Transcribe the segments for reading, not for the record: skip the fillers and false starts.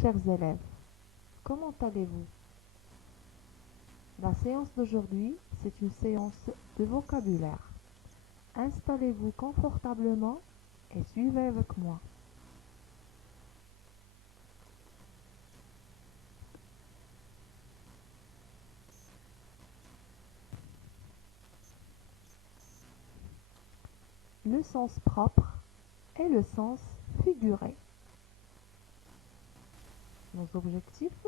chers élèves, comment allez-vous? La séance d'aujourd'hui, c'est une séance de vocabulaire. Installez-vous confortablement et suivez avec moi. Le sens propre et le sens figuré. Nos objectifs,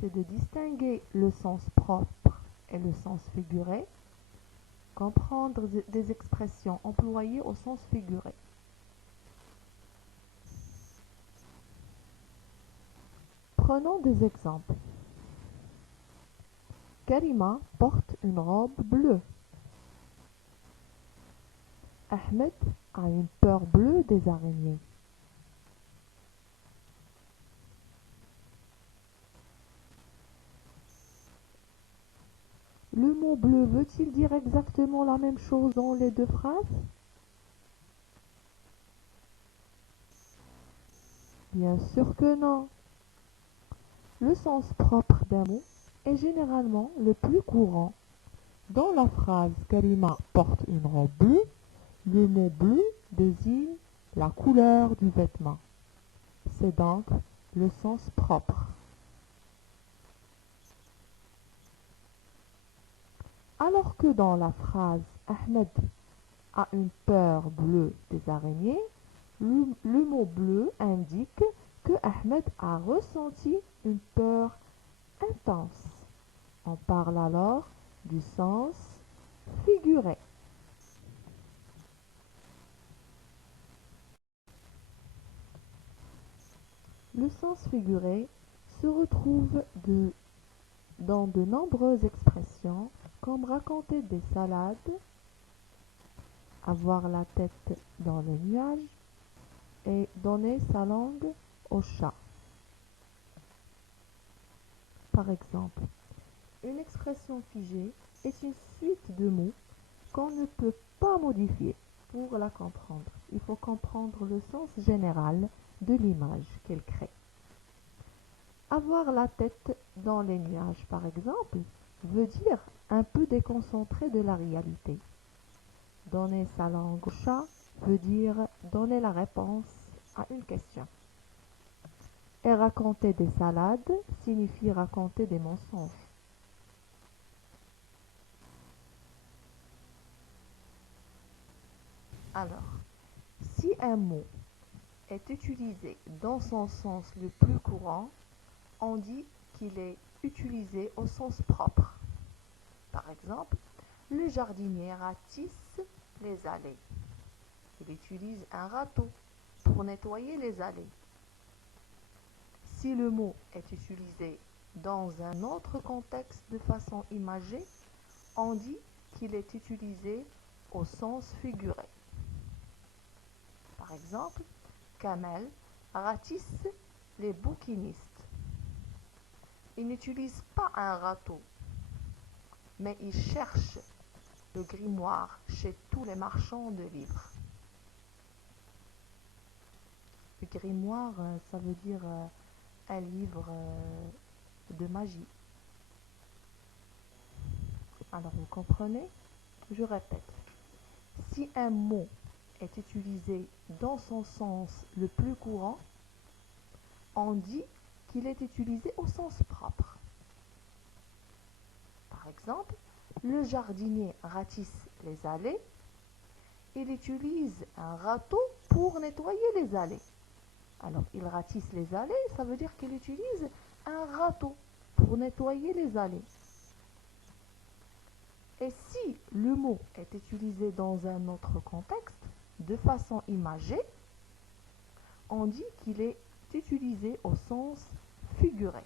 c'est de distinguer le sens propre et le sens figuré, comprendre des expressions employées au sens figuré. Prenons des exemples. Karima porte une robe bleue. Ahmed a une peur bleue des araignées. Le mot bleu veut-il dire exactement la même chose dans les deux phrases? Bien sûr que non. Le sens propre d'un mot est généralement le plus courant. Dans la phrase Karima porte une robe bleue, le mot bleu désigne la couleur du vêtement. C'est donc le sens propre. Alors que dans la phrase Ahmed a une peur bleue des araignées, le mot bleu indique que Ahmed a ressenti une peur intense. On parle alors du sens figuré. Le sens figuré se retrouve dans de nombreuses expressions comme raconter des salades, avoir la tête dans les nuages et donner sa langue au chat. Par exemple, une expression figée est une suite de mots qu'on ne peut pas modifier. Pour la comprendre, il faut comprendre le sens général de l'image qu'elle crée. Avoir la tête dans les nuages, par exemple, veut dire un peu déconcentré de la réalité. Donner sa langue au chat veut dire donner la réponse à une question. Et raconter des salades signifie raconter des mensonges. Alors, si un mot est utilisé dans son sens le plus courant, on dit qu'il est utilisé au sens propre. Par exemple, le jardinier ratisse les allées. Il utilise un râteau pour nettoyer les allées. Si le mot est utilisé dans un autre contexte de façon imagée, on dit qu'il est utilisé au sens figuré. Par exemple, Kamel ratisse les bouquinistes. Il n'utilise pas un râteau, mais il cherche le grimoire chez tous les marchands de livres. Le grimoire, ça veut dire un livre de magie. Alors vous comprenez? Je répète. Si un mot est utilisé dans son sens le plus courant, on dit qu'il est utilisé au sens propre. Par exemple, le jardinier ratisse les allées. Il utilise un râteau pour nettoyer les allées. Alors, il ratisse les allées, ça veut dire qu'il utilise un râteau pour nettoyer les allées. Et si le mot est utilisé dans un autre contexte, de façon imagée, on dit qu'il est utilisé au sens figuré.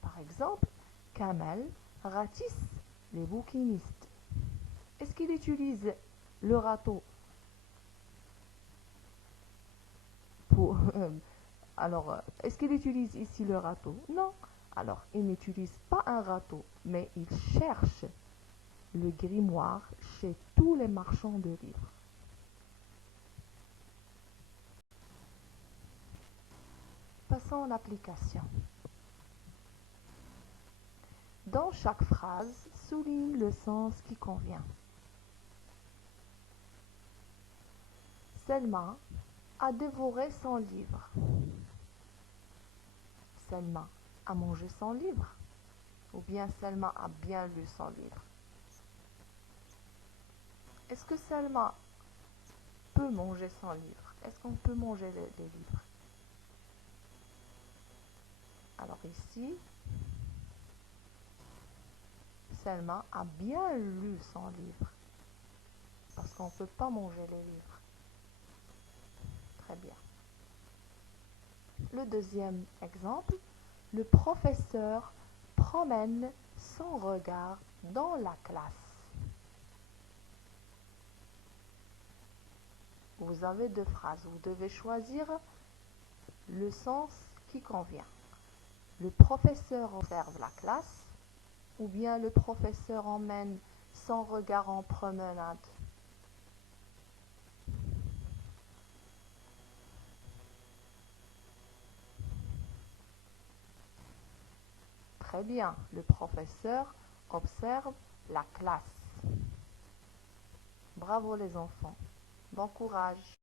Par exemple, Kamel ratisse les bouquinistes. Est-ce qu'il utilise le râteau pour... alors, est-ce qu'il utilise ici le râteau? Non. Alors, il n'utilise pas un râteau, mais il cherche le grimoire chez tous les marchands de livres. Passons son application. Dans chaque phrase, souligne le sens qui convient. Selma a dévoré son livre. Selma a mangé son livre. Ou bien Selma a bien lu son livre. Est-ce que Selma peut manger son livre? Est-ce qu'on peut manger les livres? Alors ici, Selma a bien lu son livre. Parce qu'on ne peut pas manger les livres. Très bien. Le deuxième exemple, le professeur promène son regard dans la classe. Vous avez deux phrases. Vous devez choisir le sens qui convient. Le professeur observe la classe ou bien le professeur emmène son regard en promenade. Très bien, le professeur observe la classe. Bravo les enfants. Bon courage.